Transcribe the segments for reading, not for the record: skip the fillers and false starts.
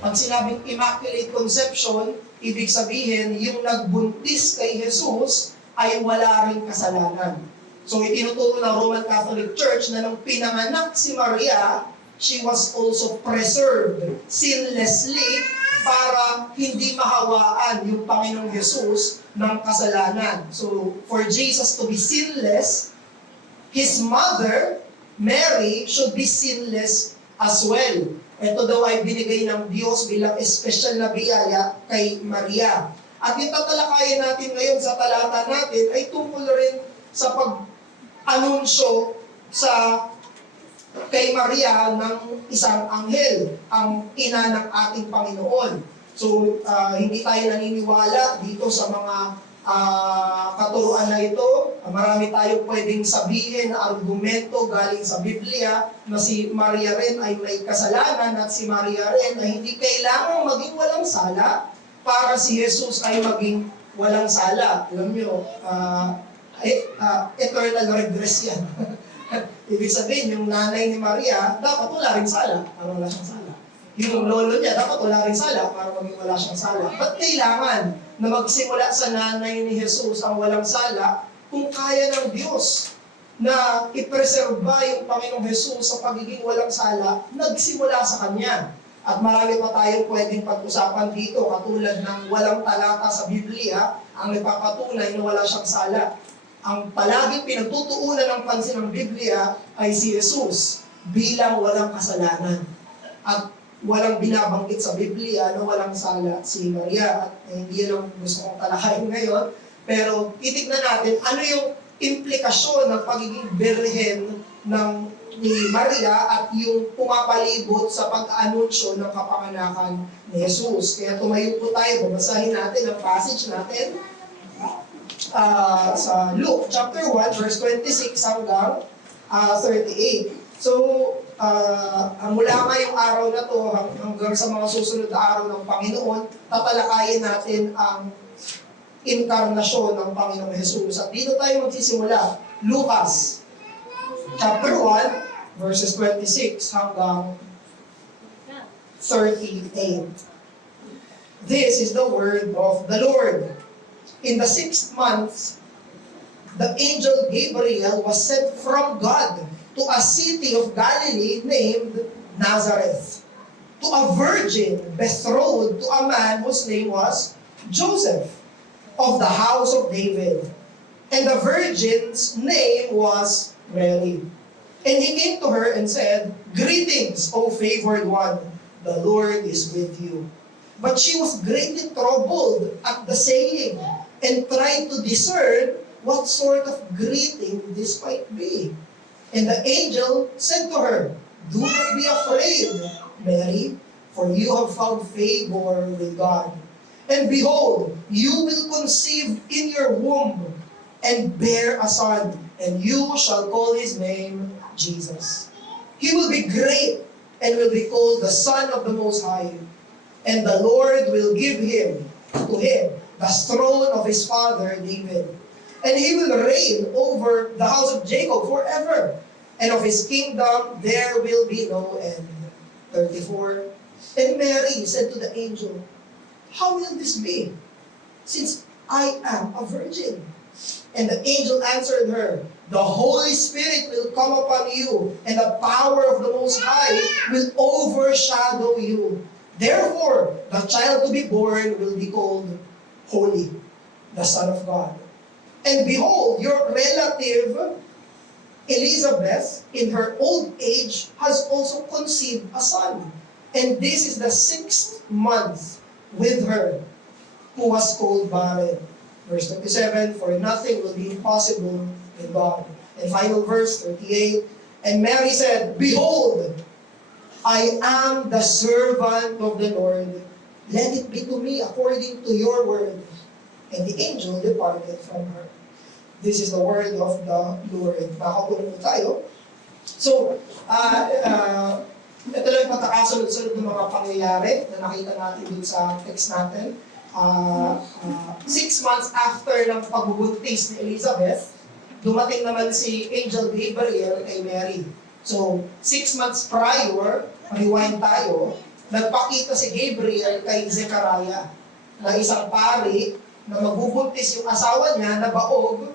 Pag sinabing Immaculate Conception, ibig sabihin, yung nagbuntis kay Jesus ay wala ring kasalanan. So itinuturo ng Roman Catholic Church na nung pinanganak si Maria, she was also preserved sinlessly para hindi mahawaan yung Panginoong Jesus ng kasalanan. So for Jesus to be sinless, His mother, Mary, should be sinless as well. Ito daw ay binigay ng Diyos bilang espesyal na biyaya kay Maria. At yung tatalakayin natin ngayon sa talata natin ay tungkol rin sa pag-anunsyo sa kay Maria ng isang anghel, ang ina ng ating Panginoon. So, hindi tayo naniniwala dito sa mga katuruan na ito. Marami tayong pwedeng sabihin na argumento galing sa Biblia na si Maria rin ay may kasalanan at si Maria rin ay hindi kailangang maging walang sala para si Jesus ay maging walang sala. Alam nyo, eternal regress yan. Ibig sabihin, yung nanay ni Maria, dapat wala rin sala para wala siyang sala. Yung lolo niya, dapat wala rin sala para maging wala siyang sala. Ba't kailangan na magsimula sa nanay ni Jesus ang walang sala kung kaya ng Diyos na ipreserba yung Panginoong Jesus sa pagiging walang sala, nagsimula sa Kanya. At marami pa tayong pwedeng pag-usapan dito, katulad ng walang talata sa Biblia, ang nagpapatunay na wala siyang sala. Ang palaging pinagtutuunan ng pansin ng Biblia ay si Jesus bilang walang kasalanan. At walang binabanggit sa Biblia na walang sala si Maria. At hindi yan ang gusto kong talakayin ngayon. Pero titignan natin ano yung implikasyon ng pagiging birhen ni Maria at yung pumapalibot sa pag-anunsyo ng kapanganakan ni Jesus. Kaya tumayo po tayo, babasahin natin ang passage natin sa Luke chapter 1 verse 26 hanggang 38. So, mula ngayong araw na to hanggang sa mga susunod na araw ng Panginoon, tatalakayin natin ang inkarnasyon ng Panginoong Jesus. At dito tayo magsisimula. Lucas chapter 1 verses 26 hanggang 38. This is the word of the Lord. In the 6th month, the angel Gabriel was sent from God to a city of Galilee named Nazareth, to a virgin betrothed to a man whose name was Joseph, of the house of David. And the virgin's name was Mary. And he came to her and said, "Greetings, O favored one, the Lord is with you." But she was greatly troubled at the saying, and tried to discern what sort of greeting this might be. And the angel said to her, "Do not be afraid, Mary, for you have found favor with God. And behold, you will conceive in your womb, and bear a son, and you shall call his name Jesus. He will be great, and will be called the Son of the Most High. And the Lord will give to him the throne of his father David. And he will reign over the house of Jacob forever. And of his kingdom there will be no end." 34. And Mary said to the angel, "How will this be, since I am a virgin?" And the angel answered her, "The Holy Spirit will come upon you, and the power of the Most High will overshadow you. Therefore, the child to be born will be called Holy, the Son of God. And behold, your relative Elizabeth, in her old age, has also conceived a son. And this is the 6th month with her, who was called barren." Verse 27, "For nothing will be impossible with God." And final verse 38, "And Mary said, Behold, I am the servant of the Lord. Let it be to me according to your word." And the angel departed from her. This is the word of the Lord. Nakakapulong tayo. So, ito lang yung pagkakasunod-sunod ng mga pangyayari na nakita natin dun sa text natin. 6 months after ng pagbubuntis ni Elizabeth, dumating naman si Angel Gabriel kay Mary. So, 6 months prior, rewind tayo, nagpakita si Gabriel kay Zechariah na isang pari na magbubuntis yung asawa niya na baog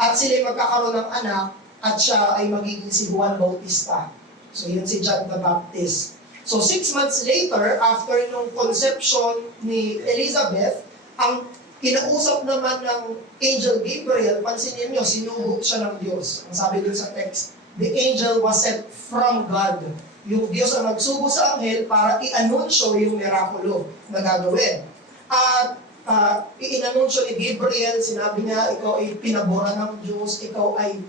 at sila magkakaroon ng anak at siya ay magiging si Juan Bautista. So yun si John the Baptist. So 6 months later, after nung conception ni Elizabeth, ang kinausap naman ng Angel Gabriel, pansinin niyo, sinubok siya ng Diyos. Ang sabi dun sa text, the angel was sent from God. Yung Diyos ang nagsubo sa anghel para i-anunsyo yung mirakulo na gagawin. At i-anunsyo ni Gabriel, sinabi niya, ikaw ay pinabora ng Diyos, ikaw ay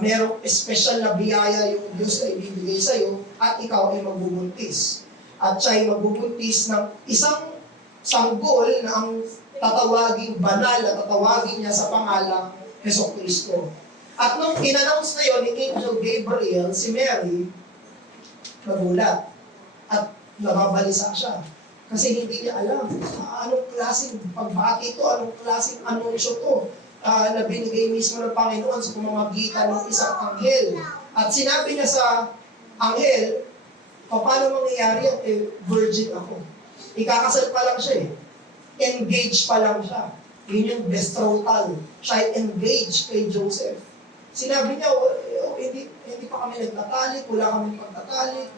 merong special na biyaya yung Diyos na ibibigay sa'yo, at ikaw ay magbubuntis. At siya ay magbubuntis ng isang sanggol na ang tatawaging banal at tatawagin niya sa pangalang Jesucristo. At nung in-announce na yun ni Angel Gabriel, si Mary, nagulat at nababalisa siya. Kasi hindi niya alam anong klaseng pagbati ito, anong klaseng anunsyo to na binigay mismo ng Panginoon sa pamamagitan ng isang anghel. At sinabi niya sa anghel, paano mangyayari yan? Virgin ako. Ikakasal pa lang siya eh. Engaged pa lang siya. Yun yung betrothal. Siya ay engaged kay Joseph. Sinabi niya, hindi pa kami nagtatalik, wala kami pagtatalik,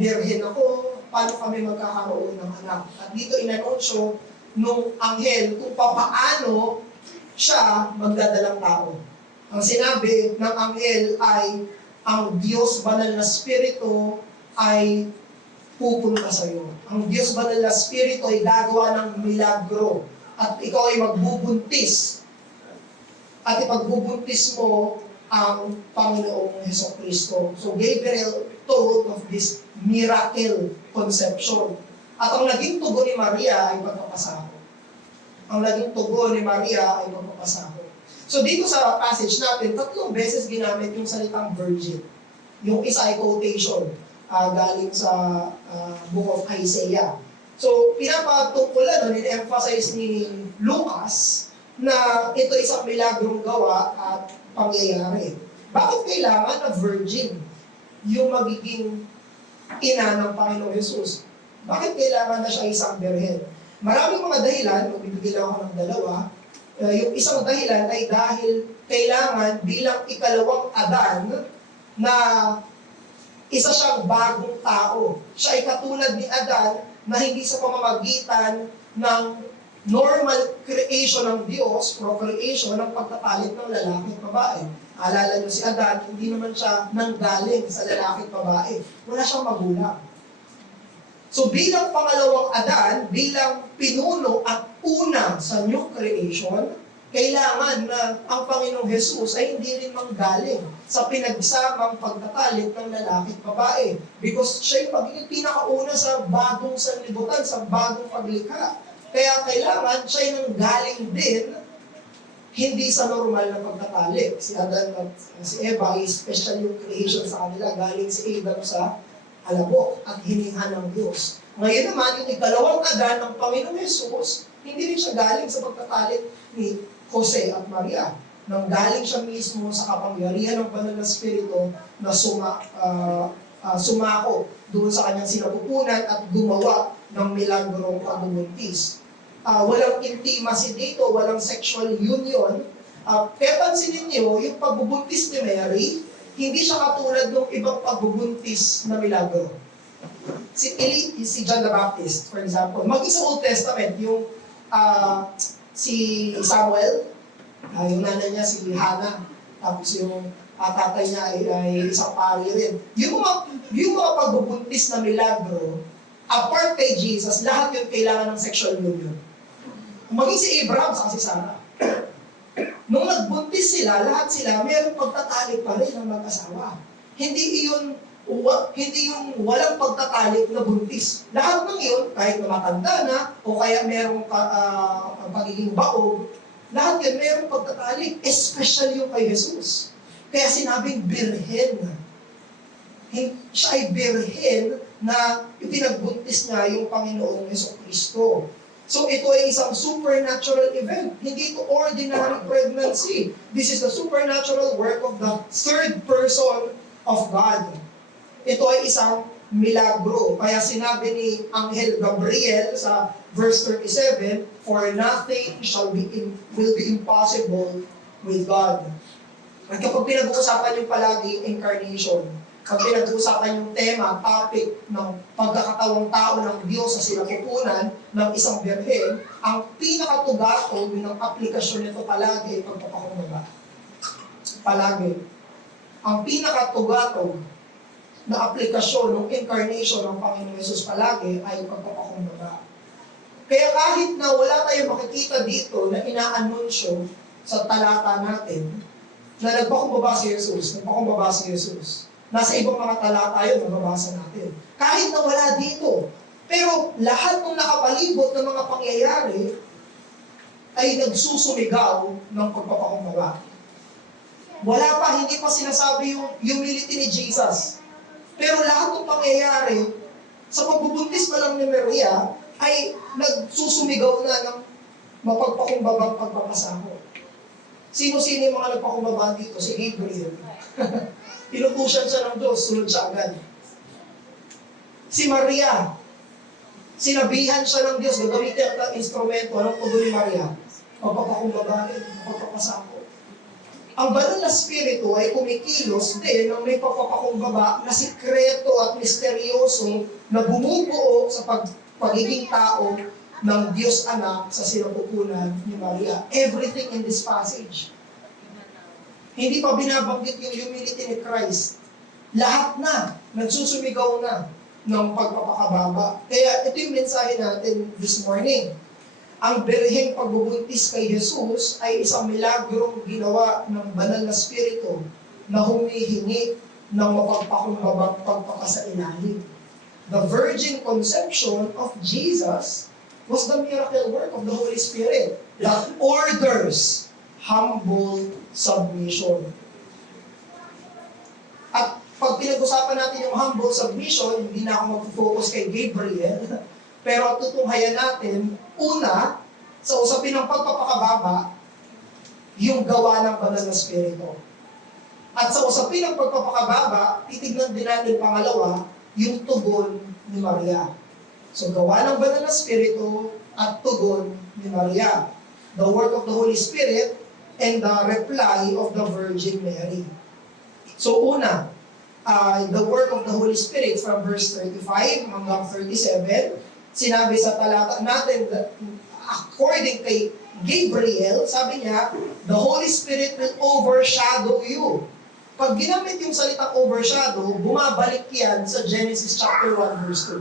birhen ako, paano kami magkakaroon ng anak? At dito inanunsyo nung anghel kung paano siya magdadalang tao. Ang sinabi ng anghel ay, ang Diyos banal na Spirito ay pupunta sa iyo. Ang Diyos banal na Spirito ay gagawa ng milagro at ikaw ay magbubuntis. At ipagbubuntis mo ang Panginoong Jesucristo. So Gabriel told of this miracle conception. At ang naging tugon ni Maria ay pagpapasako. Ang naging tugon ni Maria ay pagpapasako. So dito sa passage natin, 3 beses ginamit yung salitang virgin. Yung isa ay quotation galing sa Book of Isaiah. So pinapatungkulan, in-emphasize ni Lucas na ito isang milagrong gawa at pangyayari. Bakit kailangan na virgin yung magiging ina ng Panginoong Jesus? Bakit kailangan na siya isang birhen? Maraming mga dahilan, magbibigay lang ako ng dalawa. Yung isang dahilan ay dahil kailangan bilang ikalawang Adan na isa siyang bagong tao. Siya ay katulad ni Adan na hindi sa pamamagitan ng normal creation ng Diyos, procreation, ng pagtapalit ng lalaki at babae. Alala niyo si Adan, hindi naman siya nanggaling sa lalaki at babae. Wala siyang magulang. So bilang pangalawang Adan, bilang pinuno at una sa new creation, kailangan na ang Panginoong Jesus ay hindi rin manggaling sa pinagsamang pagtatalit ng lalaki at babae. Because siya yung magiging pinakauna sa bagong sanlibutan, sa bagong paglikha. Kaya kailangan siya nang galing din, hindi sa normal na pagtatalik. Si Adan at si Eva, special yung creation sa kanila. Galing si Adam sa alabok at hiningan ng Diyos. Ngayon naman, yung ikalawang Adan ng Panginoong Jesus, hindi rin siya galing sa pagtatalik ni Jose at Maria. Nang galing siya mismo sa kapangyarihan ng banal na Espiritu na sumako doon sa kanyang sinapupunan at gumawa ng milagrong pagbubuntis. Walang intimacy dito, walang sexual union. Kaya pansinin niyo, yung pagbubuntis ni Mary, hindi siya katulad ng ibang pagbubuntis na milagro. Si John the Baptist, for example, mag-isa Old Testament, yung si Samuel, yung nanay niya si Hannah, tapos yung tatay niya ay isang pari rin. Yung mga pagbubuntis na milagro, apart kay Jesus, lahat yun kailangan ng sexual union. Maging si Abraham sa si Sarah. Nung nagbuntis sila, lahat sila, mayroong pagtatalik pa rin ng mag-asawa. Hindi yung walang pagtatalik na buntis. Lahat ng yun, kahit na matanda na, o kaya mayroong pagiging baog, lahat yun mayroong pagtatalik, especially yung kay Jesus. Kaya sinabing birhen. Siya ay birhen na ipinagbuntis niya yung Panginoong Jesucristo. So ito ay isang supernatural event. Hindi ito ordinary pregnancy. This is the supernatural work of the third person of God. Ito ay isang milagro. Kaya sinabi ni Anghel Gabriel sa verse 37, "For nothing will be impossible with God." At kapag pinag-uusapan yung palagi yung incarnation, pag pinag-uusapan yung tema, topic ng pagkakatawang tao ng Diyos sa sinapupunan ng isang birhen, ang pinakatugatong ng aplikasyon nito palagi ay pagpapakumbaba. Palagi. Ang pinakatugatong na aplikasyon ng incarnation ng Panginoon Yesus palagi ay pagpapakumbaba. Kaya kahit na wala tayong makikita dito na inaanunsyo sa talata natin, na nagpakumbaba si Jesus, nasa ibang mga talata yun, mababasa natin. Kahit na wala dito. Pero lahat ng nakapalibot ng mga pangyayari ay nagsusumigaw ng pagpapakumbaba. Wala pa, hindi pa sinasabi yung humility ni Jesus. Pero lahat ng pangyayari, sa pagbubuntis pa lang ni Maria, ay nagsusumigaw na ng mapagpakumbabang pagpapasako. Sino-sino yung mga nagpakumbaba dito? Si Gabriel. Inutusan siya ng Diyos, sunod siya agad. Si Maria, sinabihan siya ng Diyos, gagamitin ang instrumento. Anong tuloy ni Maria? Mapagpakumbaba rin, mapagpapasako. Ang banal na spirito ay kumikilos din ng may pagpapakumbaba na sikreto at misteryoso na bumubuo sa pagiging tao ng Diyos Anak sa sinapupunan ni Maria. Everything in this passage. Hindi pa binabanggit yung humility ni Christ. Lahat na, nagsusumigaw na ng pagpapakababa. Kaya ito yung mensahe natin this morning. Ang birheng pagbubuntis kay Jesus ay isang milagrong ginawa ng banal na spirito na humihingi ng mapagpakumbabang pagpakasailalim. The virgin conception of Jesus was the miracle work of the Holy Spirit that orders humble submission. At pag pinag-usapan natin yung humble submission, hindi na ako mag-focus kay Gabriel, pero tutunghayan natin, una, sa usapin ng pagpapakababa, yung gawa ng banal na spirito. At sa usapin ng pagpapakababa, titignan din natin pangalawa, yung tugon ni Maria. So, gawa ng banal na spirito at tugon ni Maria. The work of the Holy Spirit and the reply of the Virgin Mary. So, una, the work of the Holy Spirit from verse 35 hanggang 37, sinabi sa talata natin that according kay Gabriel, sabi niya, the Holy Spirit will overshadow you. Pag ginamit yung salitang overshadow, bumabalik yan sa Genesis chapter 1 verse 2.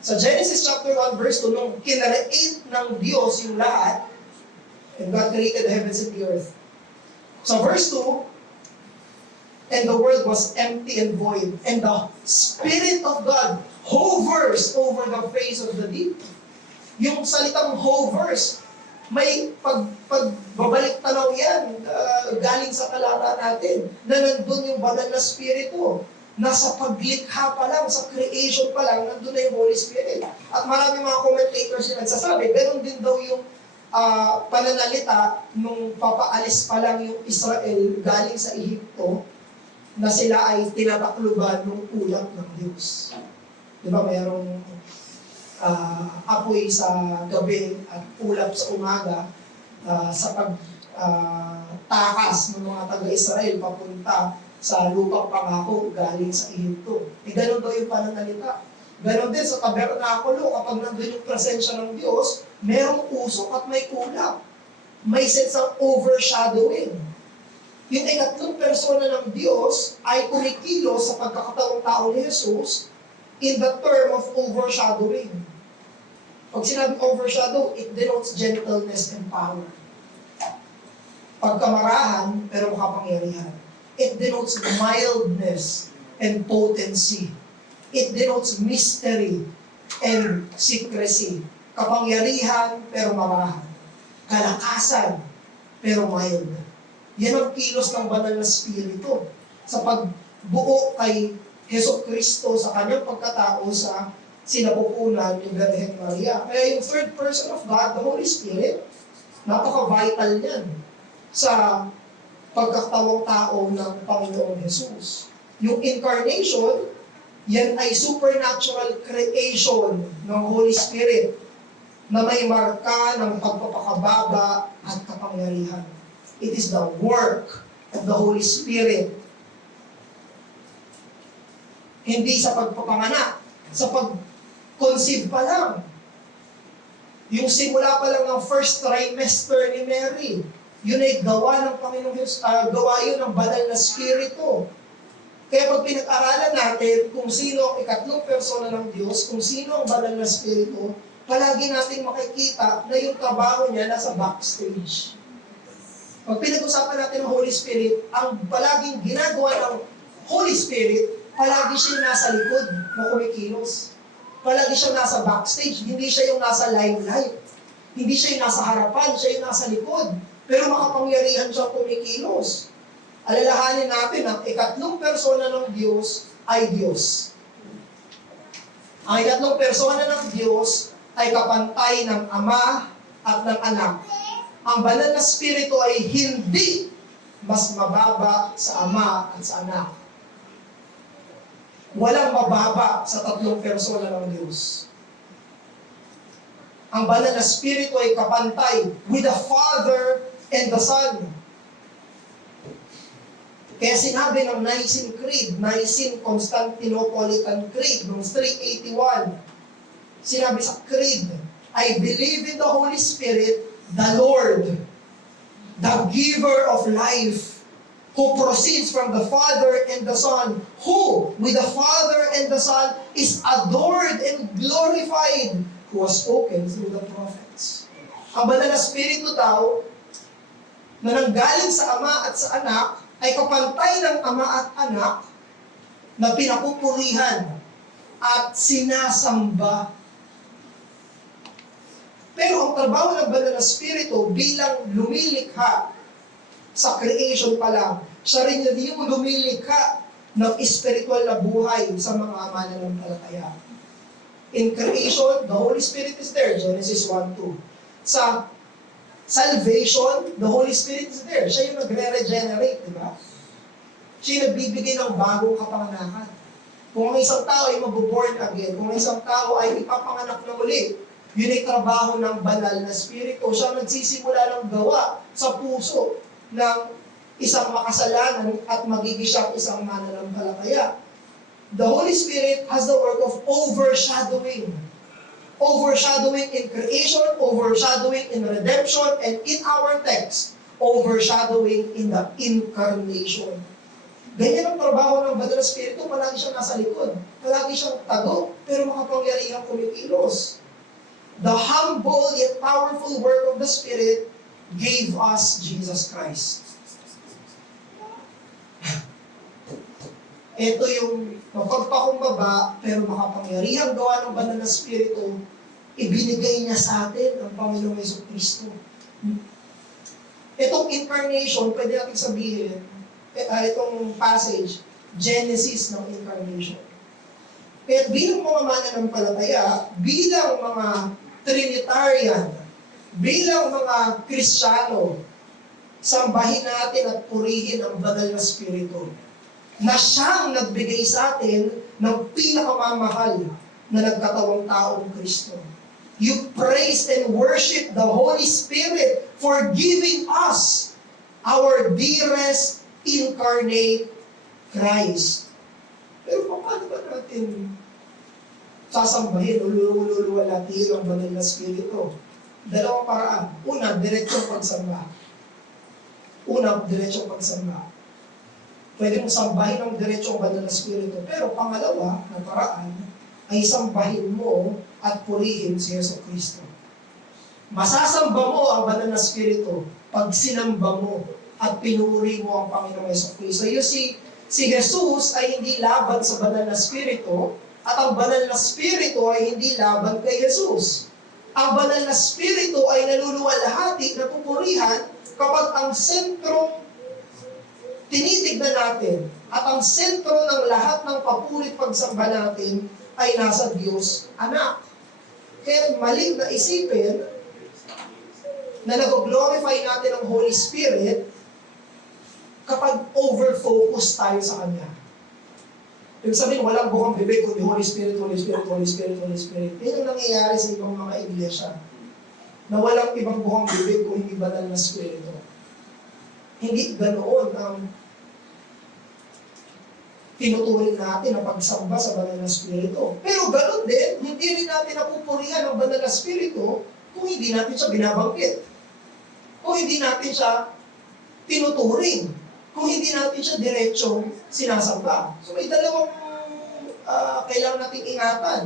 Sa Genesis chapter 1 verse 2, nung kinreate ng Diyos yung lahat, and God created the heavens and the earth. Sa verse 2, and the world was empty and void, and the Spirit of God hovers over the face of the deep. Yung salitang hovers, may pagbabalik tanaw yan, galing sa talata natin, na nandun yung banal na spirito. Nasa paglikha pa lang, sa creation pa lang, nandun na yung Holy Spirit. At marami mga commentators yung nagsasabi, ganun din daw yung pananalita nung papaalis pa lang yung Israel galing sa Ehipto, na sila ay tinatakluban ng ulap ng Diyos. Di ba, mayroong apoy sa gabi at ulap sa umaga sa pagtakas ng mga taga-Israel papunta sa lupang pangako galing sa Ehipto. Ganun daw yung pananalita. Ganun din sa tabernakulo, kapag nandun yung presensya ng Diyos, merong usok at may kulap. May sense of overshadowing. Yung ikatlong persona ng Diyos ay kumikilos sa pagkakataong tao ni Jesus in the term of overshadowing. Pag sinabing overshadow, it denotes gentleness and power. Pagkamarahan, pero makapangyarihan. It denotes mildness and potency. It denotes mystery and secrecy. Kapangyarihan, pero marahan. Kalakasan, pero mild. Yan ang kilos ng banal na spirito sa pagbuo kay Hesus Kristo sa kanyang pagkatao sa sinapupunan ni Birhen Maria. Kaya yung third person of God, the Holy Spirit, napaka-vital yan sa pagkatawang tao ng Panginoong Jesus. Yung incarnation, Yan ay supernatural creation ng Holy Spirit na may marka ng pagpapakababa at kapangyarihan. It is the work of the Holy Spirit. Hindi sa pagpapanganak, sa pag-conceive pa lang. Yung simula pa lang ng first trimester ni Mary, yun ay gawa ng Panginoong Diyos, gawa yun ng banal na Espiritu. Kaya pag pinag-aralan natin kung sino ang ikatlong persona ng Diyos, kung sino ang banal na Espiritu, palagi natin makikita na yung trabaho niya nasa backstage. Pag pinag-usapan natin ang Holy Spirit, ang palaging ginagawa ng Holy Spirit, palagi siya nasa likod na kumikilos. Palagi siya nasa backstage, hindi siya yung nasa limelight. Hindi siya yung nasa harapan, siya yung nasa likod. Pero makapangyarihan siya kumikilos. Alalahanin natin ang ikatlong persona ng Diyos ay Diyos. Ang ikatlong persona ng Diyos ay kapantay ng Ama at ng Anak. Ang banal na Espiritu ay hindi mas mababa sa Ama at sa Anak. Walang mababa sa tatlong persona ng Diyos. Ang banal na Espiritu ay kapantay with the Father and the Son. Kaya sinabi ng Nicene Creed, Nicene Constantinopolitan Creed, noong 381, sinabi sa Creed, I believe in the Holy Spirit, the Lord, the giver of life, who proceeds from the Father and the Son, who, with the Father and the Son, is adored and glorified, who has spoken through the prophets. Ang banal na Espiritu daw, na nanggaling sa Ama at sa Anak, ay kapantay ng Ama at Anak, na pinapupurihan at sinasamba. Pero ang trabaho ng banal na Espiritu bilang lumilikha sa creation pa lang, siya rin yung lumilikha ng spiritual na buhay sa mga mananampalataya. In creation, the Holy Spirit is there, Genesis 1:2. Sa salvation, the Holy Spirit is there. Siya yung nagre-regenerate, di ba? Siya yung nagbibigay ng bagong kapanganakan. Kung ang isang tao ay mag-born again, kung ang isang tao ay ipapanganak na muli, yun ay trabaho ng banal na Espiritu. Siya nagsisimula ng gawa sa puso ng isang makasalanan at magiging siyang isang mananampalataya. The Holy Spirit has the work of overshadowing. Overshadowing in creation, overshadowing in redemption, and in our text, overshadowing in the incarnation. Ganyan ang trabaho ng banal na Espiritu, palagi siyang nasa likod. Palagi siyang tago, pero makapangyarihang kumikilos. The humble yet powerful work of the Spirit gave us Jesus Christ. Ito yung mapagpakumbaba pero makapangyarihang gawa ng banal na Espiritu, ibinigay niya sa atin ang Panginoong Jesucristo. Itong incarnation, pwede natin sabihin, itong passage, Genesis ng incarnation. Kaya bilang mga mananampalataya, bilang mga Trinitarian, bilang mga Kristiyano, sambahin natin at purihin ang banal na Espiritu na siyang nagbigay sa atin ng pinakamamahal na nagkatawang taong Kristo. You praise and worship the Holy Spirit for giving us our dearest incarnate Christ. Pero paano ba natin sasambahin o luluwalhati ang banal na Espiritu? Dalawang paraan. Una, diretsong pagsamba. Pwede mong sambahin ng diretsong banal na Espiritu. Pero pangalawa na paraan ay sambahin mo at purihin si Jesucristo. Masasamba mo ang banal na Espiritu pag sinamba mo at pinuri mo ang Panginoong Jesucristo. Si Jesus ay hindi laban sa banal na Espiritu at ang banal na Espiritu ay hindi laban kay Jesus. Ang banal na Espiritu ay naluluwalhati, napupurihan kapag ang sentrong tinitignan natin at ang sentro ng lahat ng papuri pagsamba natin ay nasa Diyos Anak. Kaya mali na isipin na nag-glorify natin ang Holy Spirit kapag over-focus tayo sa Kanya. Ibig sabihin, walang bukang bibig kundi Holy Spirit, Holy Spirit, Holy Spirit, Holy Spirit. Yan ang nangyayari sa ibang mga iglesia. Na walang ibang bukang bibig kung hindi banal na Espiritu. Hindi ganoon ang tinuturing natin ang pagsamba sa banal na Espiritu. Pero ganoon din, hindi rin natin napupurihan ang banal na Espiritu kung hindi natin siya binabanggit. Kung hindi natin siya tinuturing. Kung hindi natin siya diretsong sinasamba. So may dalawang kailangan nating ingatan.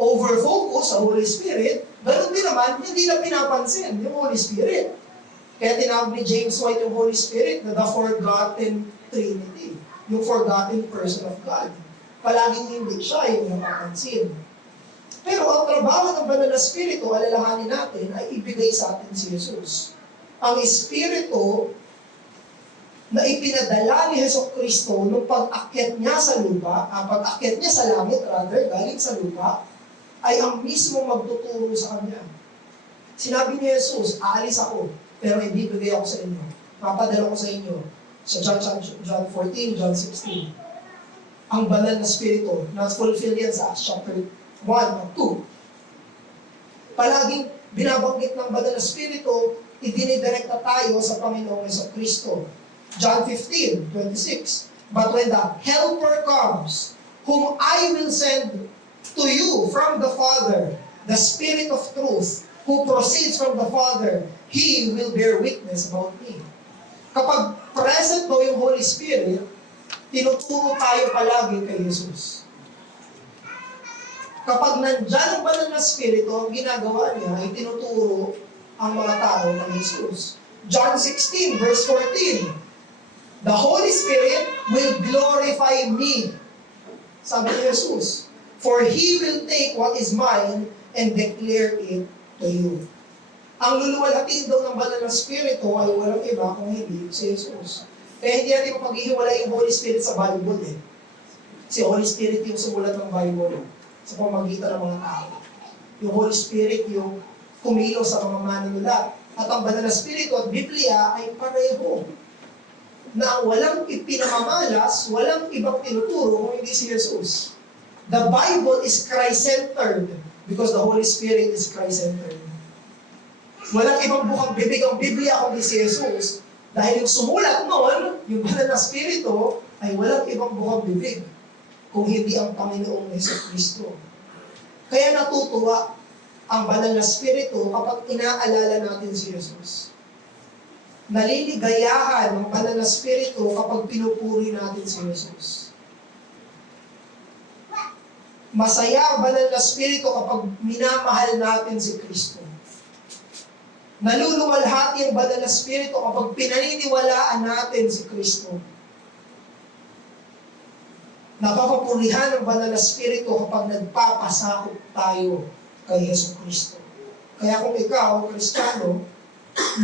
Over-focus sa Holy Spirit, ganoon din naman, hindi na pinapansin yung Holy Spirit. Kaya tinawag ni James White yung Holy Spirit na the forgotten Trinity. Yung forgotten person of God. Palaging hindi siya yung napapansin. Pero ang trabaho ng banal na Espiritu, alalahanin natin, ay ibigay sa atin si Jesus. Ang Espiritu na ipinadala ni Jesucristo nung pag-akyat niya sa lupa, pag-akyat niya sa langit, galing sa lupa, ay ang mismo magtuturo sa kanya. Sinabi ni Jesus, aalis ako, pero hindi bigay ako sa inyo. Mapadala ko sa inyo. Sa John 14, John 16. Ang banal na Espiritu, na-fulfill yan sa Acts chapter 1 at 2. Palaging binabanggit ng banal na Espiritu, idinidirekta tayo sa Panginoong Jesucristo. John 15:26. But when the Helper comes, whom I will send to you from the Father, the Spirit of truth, who proceeds from the Father, He will bear witness about me. Kapag present mo yung Holy Spirit, tinuturo tayo palagi kay Jesus. Kapag nandyan ang banal na Espiritu, ang ginagawa niya ay tinuturo ang mga tao ng Jesus. John 16, verse 14. The Holy Spirit will glorify me. Sabi ni Jesus, for He will take what is mine and declare it to you. Ang luluwalhatin daw ng banal na Espiritu ay walang iba kung hindi si Jesus. Kaya hindi natin mapaghihiwalay yung Holy Spirit sa Bible eh. Si Holy Spirit yung sumulat ng Bible sa pamamagitan ng mga tao. Yung Holy Spirit yung kumilos sa mga manunulat. At ang banal na Espiritu at Biblia ay pareho. Na walang ipinamamalas, walang ibang tinuturo kung hindi si Jesus. The Bible is Christ-centered because the Holy Spirit is Christ-centered. Walang ibang bukang bibig ang Biblia kundi si Jesus. Dahil yung sumulat noon, yung banal na Espiritu, ay walang ibang bukang bibig kung hindi ang Panginoong Jesucristo. Kaya natutuwa ang banal na Espiritu kapag inaalala natin si Jesus. Naliligayahan ng banal na Espiritu kapag pinupuri natin si Jesus. Masaya ang banal na Espiritu kapag minamahal natin si Kristo. Naluluwalhati ang banal na Espiritu kapag pinaniniwalaan natin si Kristo. Napapapurihan ang banal na Espiritu kapag nagpapasakop tayo kay Jesucristo. Kaya kung ikaw, Kristiyano,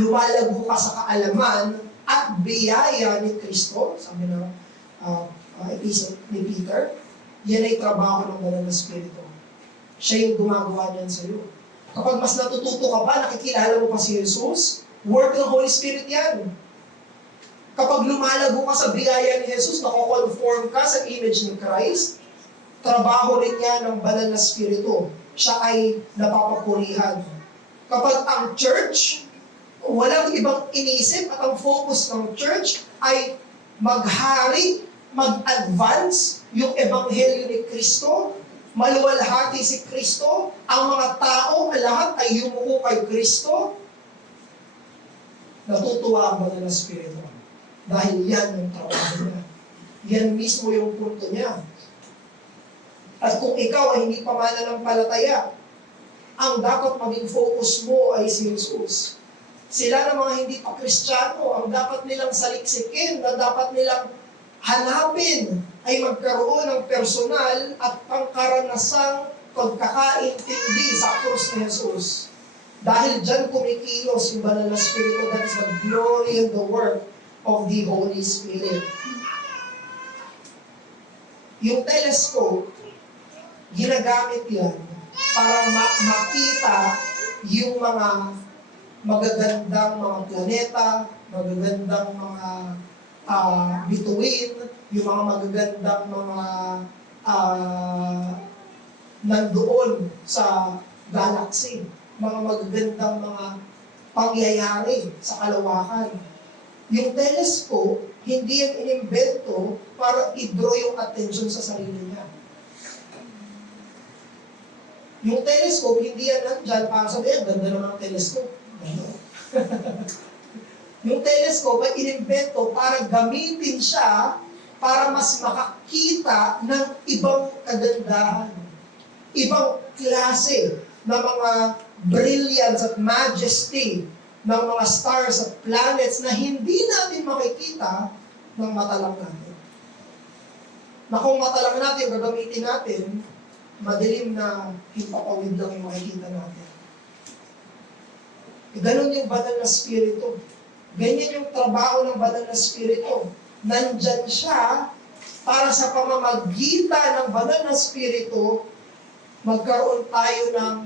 lumalago ka sa kaalaman at biyaya ni Kristo, sabi na epistle ni Peter, yan ay trabaho ng banal na Espiritu. Siya yung gumagawa niyan sa iyo. Kapag mas natututo ka pa, nakikilala mo pa si Jesus, work ng Holy Spirit yan. Kapag lumalago ka sa biyaya ni Jesus, nakoconform ka sa image ni Christ, trabaho rin yan ng banal na Espiritu. Siya ay napapapurihan. Kapag ang church, walang ibang inisip at ang focus ng church ay maghari, mag-advance yung Ebanghelyo ni Kristo, maluwalhati si Kristo, ang mga tao, lahat ay yumuko kay Kristo, natutuwa ang banal na Espiritu. Dahil yan ang trabaho niya. Yan mismo yung punto niya. At kung ikaw ay hindi pa mananampalataya, ang dapat maging focus mo ay si Jesus. Sila na mga hindi pa Kristiyano, ang dapat nilang saliksikin, na dapat nilang hanapin ay magkaroon ng personal at pangkaranasang pagkakaintindi sa krus ni Jesus. Dahil dyan kumikilos yung banal na Espiritu, that is the glory and the work of the Holy Spirit. Yung telescope, ginagamit yan para makita yung mga magagandang mga planeta, magagandang mga bituin, yung mga magagandang mga nandoon sa galaxy. Mga magagandang mga pangyayari sa kalawakan. Yung telescope, hindi yan inimbento para i-draw yung attention sa sarili niya. Yung telescope, hindi yan nandyan para sabihin, ganda naman ang telescope. Yung telescope ay inimbento para gamitin siya para mas makakita ng ibang kagandahan, ibang klase ng mga brilliance at majesty ng mga stars at planets na hindi natin makikita ng mata lang natin. Na kung mata lang natin, gagamitin natin, madilim na himpapawid lang yung makikita natin. Ganun yung banal na spirito. Ganyan yung trabaho ng banal na spirito. Nandyan siya para sa pamamagitan ng banal na spirito, magkaroon tayo ng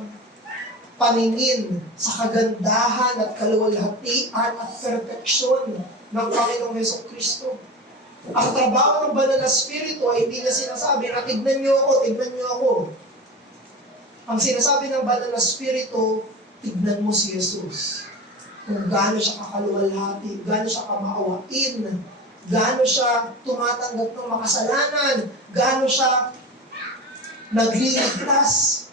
paningin sa kagandahan at kaluwalhatian at perfeksyon ng Panginoong Hesukristo. Ang trabaho ng banal na spirito ay hindi na sinasabi na tignan niyo ako, tignan niyo ako. Ang sinasabi ng banal na spirito, tignan mo si Jesus. Kung gaano siya kakaluwalhati, gaano siya kamaawain, gaano siya tumatanggap ng makasalanan, gaano siya nagliligtas.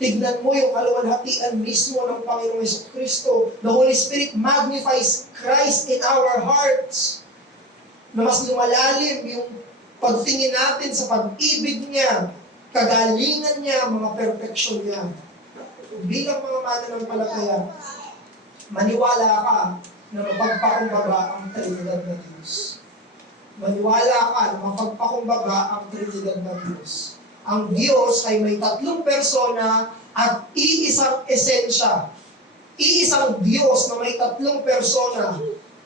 Tignan mo yung kaluwalhatian mismo ng Panginoong Jesucristo. The Holy Spirit magnifies Christ in our hearts. Na mas lumalalim yung pagtingin natin sa pag-ibig niya, kagalingan niya, mga perfeksyon niya. Bilang mga mananampalataya, maniwala ka na mapagpakumbaba ang Trinidad na Diyos. Maniwala ka na mapagpakumbaba ang Trinidad na Diyos. Ang Diyos ay may tatlong persona at iisang esensya. Iisang Diyos na may tatlong persona.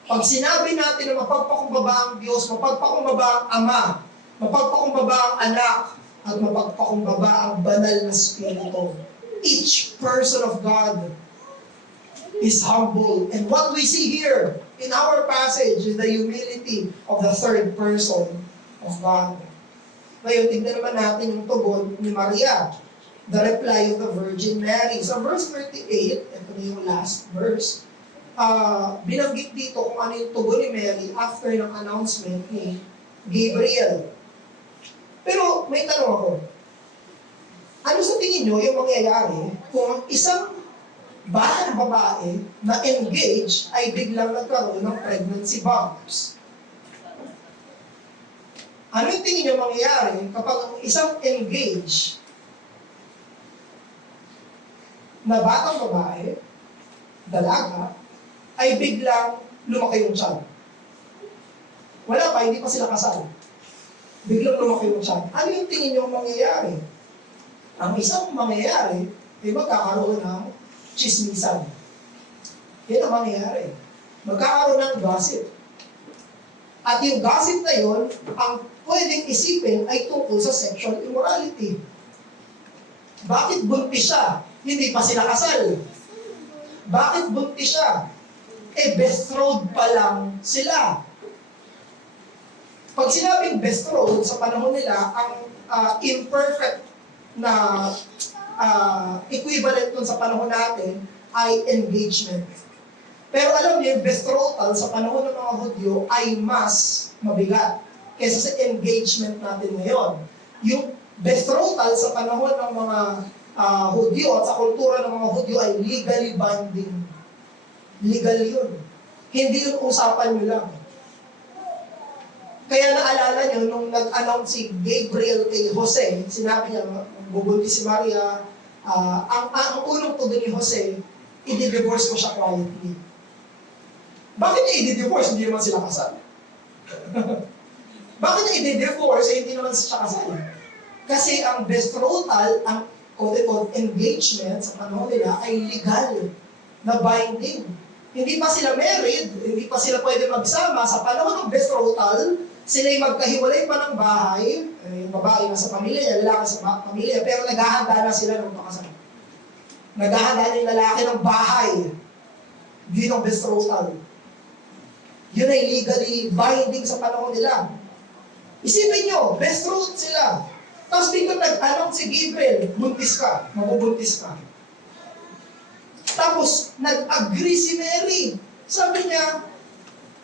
Pag sinabi natin na mapagpakumbaba ang Diyos, mapagpakumbaba ang Ama, mapagpakumbaba ang Anak, at mapagpakumbaba ang banal na Espiritu. Each person of God is humble. And what we see here in our passage is the humility of the third person of God. Ngayon, tignan naman natin yung tugon ni Maria. The reply of the Virgin Mary. Sa verse 38, ito na yung last verse, binanggit dito kung ano yung tugon ni Mary after ng announcement ni Gabriel. Pero may tanong ako, ano sa tingin nyo yung mangyayari kung ang isang batang babae na engaged ay biglang nagkaroon ng pregnancy bumps? Ano yung tingin nyo mangyayari kapag ang isang engaged na batang babae, dalaga, ay biglang lumaki yung tiyan? Wala pa, hindi pa sila kasal. Biglang lumaki yung tiyan. Ano yung tingin nyo mangyayari? Ang isang mangyayari ay magkakaroon ng chismisan. Yan ang mangyayari. Magkakaroon ng gossip. At yung gossip na yun, ang pwedeng isipin ay tungkol sa sexual immorality. Bakit buntis siya? Hindi pa sila kasal. Bakit buntis siya? Betrothed pa lang sila. Pag sinabing betrothed, sa panahon nila, ang imperfect na equivalent nun sa panahon natin ay engagement. Pero alam niyo, yung betrothal sa panahon ng mga Hudyo ay mas mabigat kaysa sa engagement natin ngayon. Yung betrothal sa panahon ng mga Hudyo at sa kultura ng mga Hudyo ay legally binding. Legal yun. Hindi yun usapan nyo lang. Kaya naalala nyo, nung nag-announce si Gabriel kay Jose, sinabi niya, bubuntis si Maria, ang unang tugon ni Jose, i-divorce ko siya quietly. Bakit niya i-divorce? Hindi naman sila kasal. Bakit niya i-divorce? Hindi naman siya kasal. Kasi ang betrothal, ang quote-unquote engagement sa panahon nila ay legal na binding. Hindi pa sila married, hindi pa sila pwede magsama. Sa panahon ng betrothal, sila'y magkahiwalay pa ng bahay, yung babae na sa pamilya niya, lalaki sa pamilya, pero naghahanda na sila ng pakasal. Naghahanda na yung lalaki ng bahay. Yun ang betrothal. Yun ay legally binding sa panahon nila. Isipin nyo, betrothed sila. Tapos dito nag-anong si Gabriel, buntis ka, mabubuntis ka. Tapos, nag-agree si Mary. Sabi niya,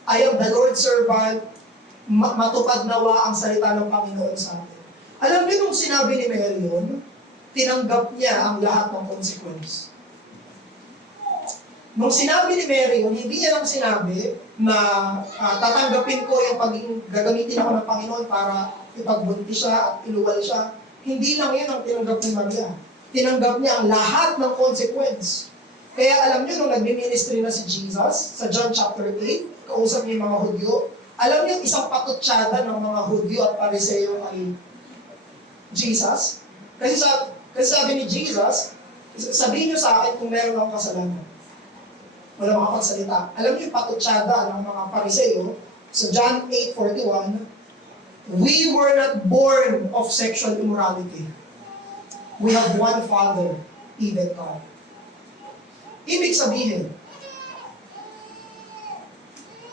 I am the Lord's servant, matupad nawa ang salita ng Panginoon sa atin. Alam niyo nung sinabi ni Mary yun, tinanggap niya ang lahat ng consequence. Nung sinabi ni Mary yun, hindi niya lang sinabi na tatanggapin ko yung gagamitin ako ng Panginoon para ipagbuntis siya at iluwal siya. Hindi lang yun ang tinanggap ni Maria. Tinanggap niya ang lahat ng consequence. Kaya alam niyo, nung nag-ministry na si Jesus, sa John chapter 8, kausap niya yung mga Hudyo, alam niyo, isang patutsada ng mga Hudyo at Pariseo ay Jesus. Kasi sabi ni Jesus, sabihin niyo sa akin kung meron akong kasalanan. Wala makapagsalita. Alam niyo yung patutsada ng mga Pariseo, sa John 8:41, we were not born of sexual immorality. We have one Father, even God. Ibig sabihin,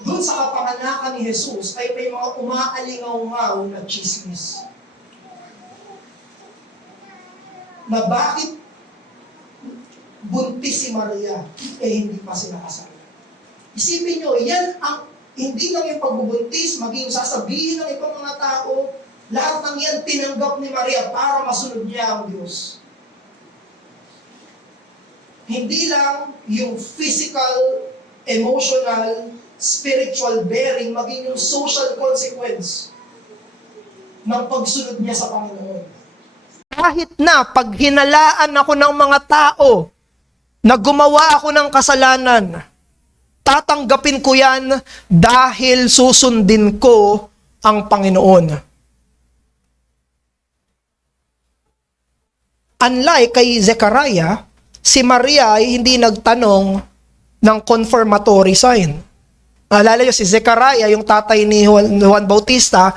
doon sa kapanganakan ni Jesus ay may mga umaalingaw-ngaw na chismis. Na bakit buntis si Maria, hindi pa sila kasal. Isipin nyo, yan ang, hindi lang yung pagbubuntis, maging sasabihin ng ibang mga tao, lahat ng yan tinanggap ni Maria para masunod niya ang Diyos. Hindi lang yung physical, emotional, spiritual bearing, maging yung social consequence ng pagsunod niya sa Panginoon. Kahit na pag hinalaan ako ng mga tao na gumawa ako ng kasalanan, tatanggapin ko yan dahil susundin ko ang Panginoon. Unlike kay Zechariah, si Maria ay hindi nagtanong ng confirmatory sign. Alala nyo, si Zechariah, yung tatay ni Juan Bautista,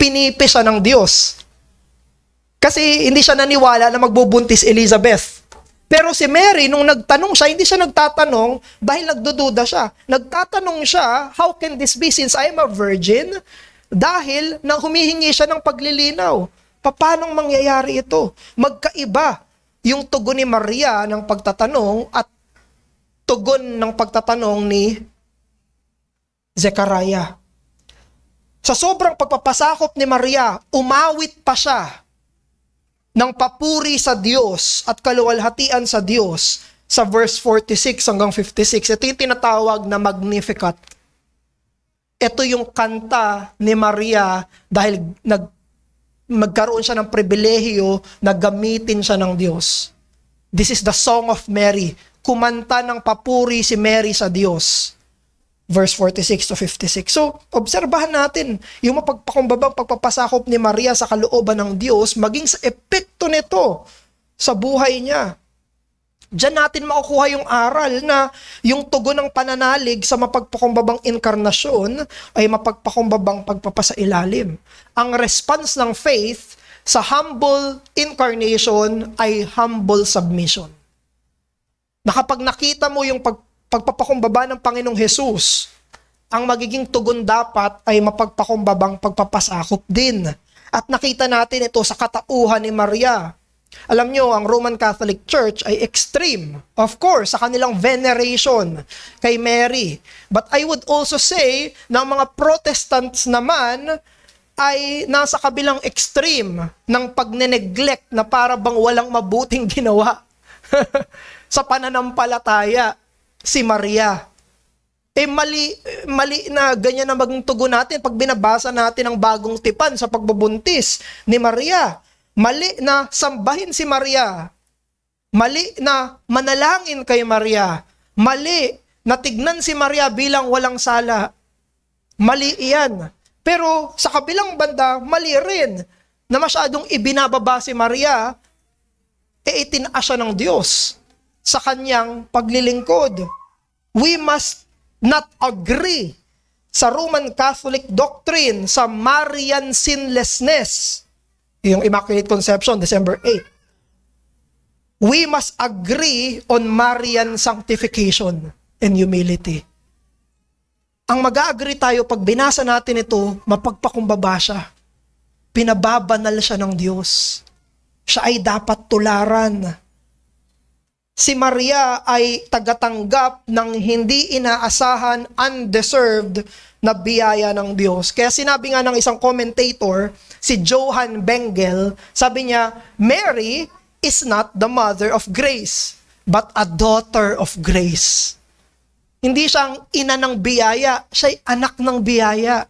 pinipi siya ng Diyos. Kasi hindi siya naniwala na magbubuntis Elizabeth. Pero si Mary, nung nagtanong siya, hindi siya nagtatanong dahil nagdududa siya. Nagtatanong siya, how can this be since I am a virgin? Dahil nang humihingi siya ng paglilinaw. Paanong mangyayari ito? Magkaiba yung tugon ni Maria ng pagtatanong at tugon ng pagtatanong ni Zechariah. Sa sobrang pagpapasakop ni Maria, umawit pa siya ng papuri sa Diyos at kaluwalhatian sa Diyos sa verse 46 hanggang 56. Ito yung tinatawag na Magnificat. Ito yung kanta ni Maria dahil magkaroon siya ng pribilehiyo na gamitin siya ng Diyos. This is the Song of Mary. Kumanta ng papuri si Mary sa Diyos. Verse 46 to 56. So, obserbahan natin yung mapagpakumbabang pagpapasakop ni Maria sa kalooban ng Diyos maging sa epekto nito sa buhay niya. Diyan natin makukuha yung aral na yung tugon ng pananalig sa mapagpakumbabang inkarnasyon ay mapagpakumbabang pagpapasailalim. Ang response ng faith sa humble incarnation ay humble submission. Na kapag nakita mo yung pagpapakumbaba ng Panginoong Hesus, ang magiging tugon dapat ay mapagpakumbabang pagpapasakop din. At nakita natin ito sa katauhan ni Maria. Alam nyo, ang Roman Catholic Church ay extreme, of course, sa kanilang veneration kay Mary. But I would also say na mga Protestants naman ay nasa kabilang extreme ng pagneneglect na para bang walang mabuting ginawa sa pananampalataya si Maria. Mali na ganyan na maging tugon natin pag binabasa natin ang bagong tipan sa pagbubuntis ni Maria. Mali na sambahin si Maria. Mali na manalangin kay Maria. Mali na tignan si Maria bilang walang sala. Mali iyan. Pero sa kabilang banda, mali rin na masyadong ibinababa si Maria, itinaas siya ng Diyos sa kanyang paglilingkod. We must not agree sa Roman Catholic doctrine sa Marian sinlessness, yung Immaculate Conception, December 8. We must agree on Marian sanctification and humility. Ang mag-agree tayo pag binasa natin ito, mapagpakumbaba siya. pinababanal siya ng Diyos. Siya ay dapat tularan. Si Maria ay tagatanggap ng hindi inaasahan, undeserved na biyaya ng Diyos. Kaya sinabi nga ng isang commentator, si Johann Bengel, sabi niya, Mary is not the mother of grace, but a daughter of grace. Hindi siyang ina ng biyaya, siya'y anak ng biyaya.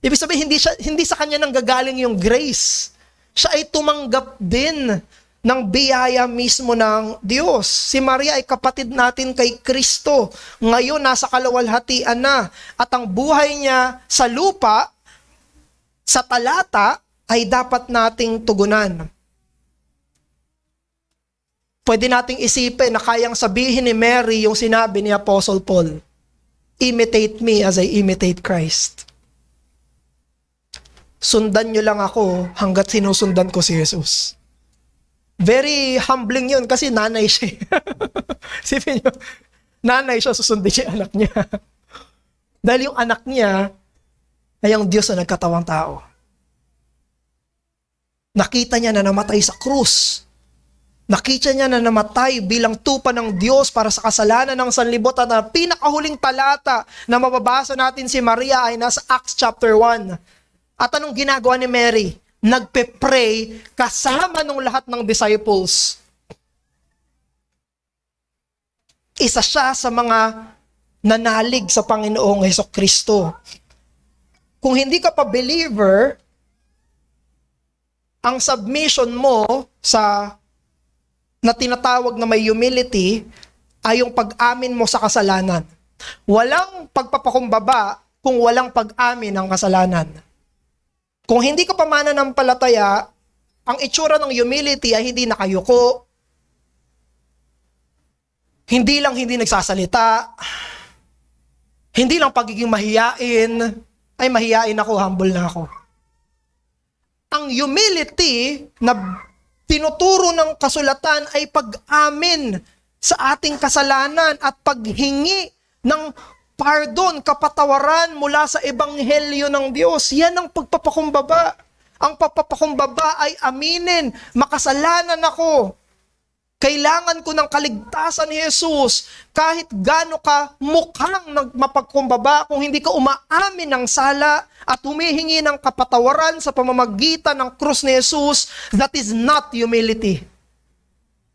Ibig sabihin, hindi sa kanya nanggagaling yung grace. Siya ay tumanggap din ng biyaya mismo ng Diyos. Si Maria ay kapatid natin kay Kristo. Ngayon, nasa kaluwalhatian na. At ang buhay niya sa lupa, sa talata, ay dapat nating tugunan. Pwede nating isipin na kayang sabihin ni Mary yung sinabi ni Apostle Paul, imitate me as I imitate Christ. Sundan nyo lang ako hanggat sinusundan ko si Jesus. Very humbling yun kasi nanay siya. Sipin nyo, nanay siya, susundin siya anak niya. Dahil yung anak niya ay ang Diyos na nagkatawang tao. Nakita niya na namatay sa krus. Nakita niya na namatay bilang tupa ng Diyos para sa kasalanan ng sanlibutan. Na pinakahuling talata na mababasa natin si Maria ay nasa Acts chapter 1. At anong ginagawa ni Mary? Nagpe-pray kasama ng lahat ng disciples. Isa siya sa mga nanalig sa Panginoong Hesukristo. Kung hindi ka pa believer, ang submission mo sa na tinatawag na may humility ay yung pag-amin mo sa kasalanan. Walang pagpapakumbaba kung walang pag-amin ng kasalanan. Kung hindi ka pa mananampalataya, ang itsura ng humility ay hindi nakayuko, hindi nagsasalita, hindi lang pagiging mahiyain, ay mahiyain ako, humble na ako. Ang humility na tinuturo ng kasulatan ay pag-amin sa ating kasalanan at paghingi ng pardon, kapatawaran mula sa ebanghelyo ng Diyos. Yan ang pagpapakumbaba. Ang pagpapakumbaba ay aminin, makasalanan ako. Kailangan ko ng kaligtasan ni Jesus. Kahit gaano ka mukhang mapagkumbaba, kung hindi ka umaamin ng sala at humihingi ng kapatawaran sa pamamagitan ng krus ni Jesus, that is not humility.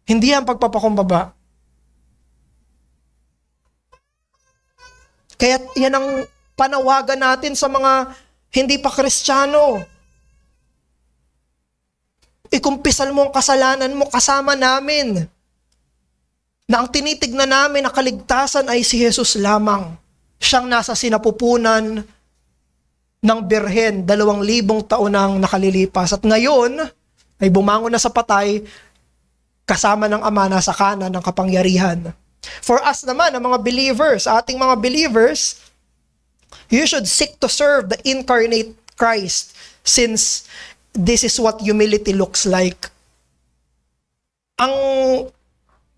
Hindi ang pagpapakumbaba. Kaya yan ang panawagan natin sa mga hindi pa Kristiyano. Ikumpisal mo ang kasalanan mo kasama namin. Na ang tinitignan namin na kaligtasan ay si Jesus lamang. Siyang nasa sinapupunan ng Birhen, 2,000 taon nang nakalilipas. At ngayon, ay bumangon na sa patay, kasama ng Ama nasa kanan ng kapangyarihan. For us naman, ang mga believers, ating mga believers, you should seek to serve the incarnate Christ, since this is what humility looks like. Ang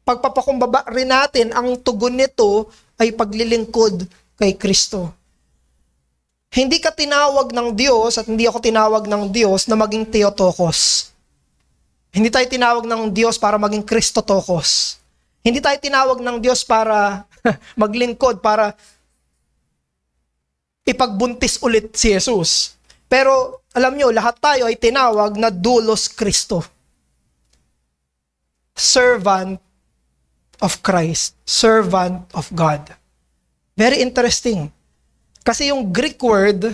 pagpapakumbaba rin natin, ang tugon nito ay paglilingkod kay Kristo. Hindi ka tinawag ng Diyos at hindi ako tinawag ng Diyos na maging Theotokos. Hindi tayo tinawag ng Diyos para maging Kristotokos. Hindi tayo tinawag ng Diyos para maglingkod, para ipagbuntis ulit si Jesus. Pero alam nyo, lahat tayo ay tinawag na doulos Kristo. Servant of Christ. Servant of God. Very interesting. Kasi yung Greek word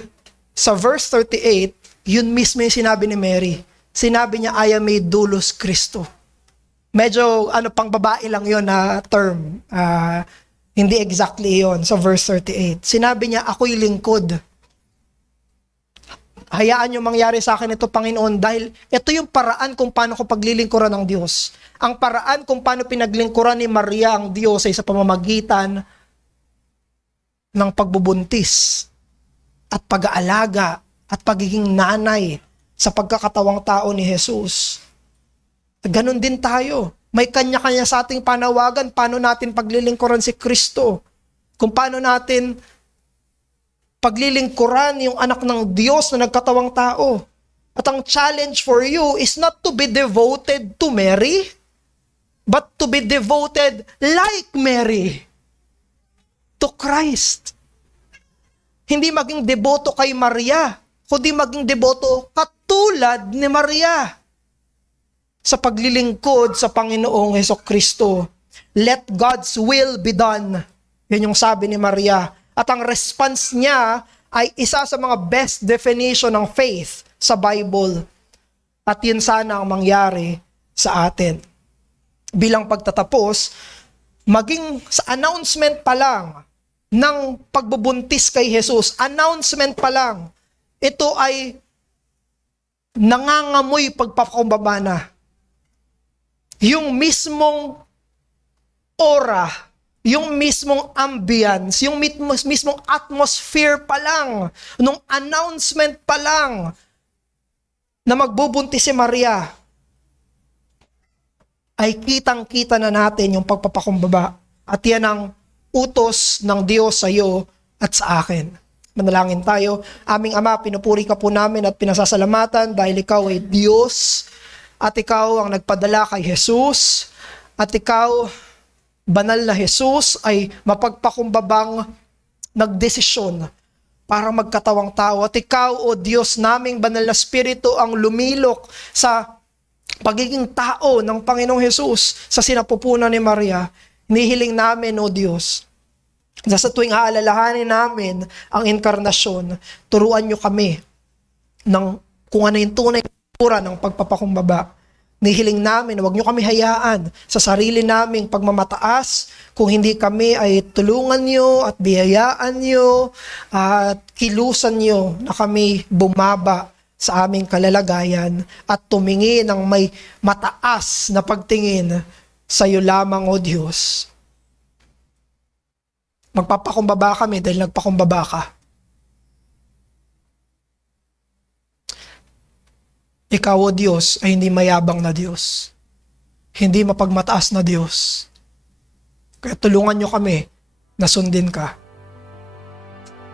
sa verse 38, yun mismo yung sinabi ni Mary. Sinabi niya, I am made doulos Kristo. Medyo pang babae lang yun na term. Hindi exactly yun sa verse 38. Sinabi niya, ako'y lingkod. Hayaan niyo mangyari sa akin ito, Panginoon, dahil ito yung paraan kung paano ko paglilingkuran ng Diyos. Ang paraan kung paano pinaglingkuran ni Maria ang Diyos ay sa pamamagitan ng pagbubuntis at pag-aalaga at pagiging nanay sa pagkakatawang tao ni Jesus. Ganon din tayo. May kanya-kanya sa ating panawagan paano natin paglilingkuran si Kristo. Kung paano natin paglilingkuran yung anak ng Diyos na nagkatawang tao. At ang challenge for you is not to be devoted to Mary, but to be devoted like Mary to Christ. Hindi maging deboto kay Maria, kundi maging deboto katulad ni Maria sa paglilingkod sa Panginoong Hesukristo. Let God's will be done. Yan yung sabi ni Maria. At ang response niya ay isa sa mga best definition ng faith sa Bible. At yun sana ang mangyari sa atin. Bilang pagtatapos, maging sa announcement pa lang ng pagbubuntis kay Jesus, announcement pa lang, ito ay nangangamoy pagpapakumbaba na. Yung mismong aura, yung mismong ambience, yung mismong atmosphere pa lang, nung announcement pa lang na magbubuntis si Maria, ay kitang-kita na natin yung pagpapakumbaba. At yan ang utos ng Diyos sa iyo at sa akin. Manalangin tayo. Aming Ama, pinupuri ka po namin at pinasasalamatan dahil ikaw ay Diyos at ikaw ang nagpadala kay Jesus at ikaw, banal na Jesus, ay mapagpakumbabang nagdesisyon para magkatawang tao. At ikaw, O Diyos naming banal na Espiritu, ang lumilok sa pagiging tao ng Panginoong Jesus sa sinapupunan ni Maria. Hinihiling namin, O Diyos, sa tuwing aalalahanin namin ang inkarnasyon, turuan niyo kami ng kung ano yung tunay na itsura ng pagpapakumbaba. Nihiling namin, huwag niyo kami hayaan sa sarili naming pagmamataas. Kung hindi kami ay tulungan niyo at biyayaan niyo at kilusan niyo na kami bumaba sa aming kalalagayan at tumingin ng may mataas na pagtingin sa iyo lamang, O Diyos. Magpapakumbaba kami dahil nagpakumbaba ka. Ikaw, O Diyos, ay hindi mayabang na Diyos. Hindi mapagmataas na Diyos. Kaya tulungan niyo kami na sundin ka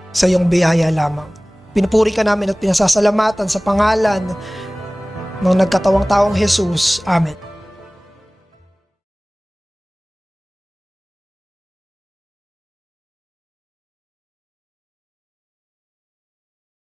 sa iyong biyaya lamang. Pinupuri ka namin at pinasasalamatan sa pangalan ng nagkatawang taong Jesus. Amen.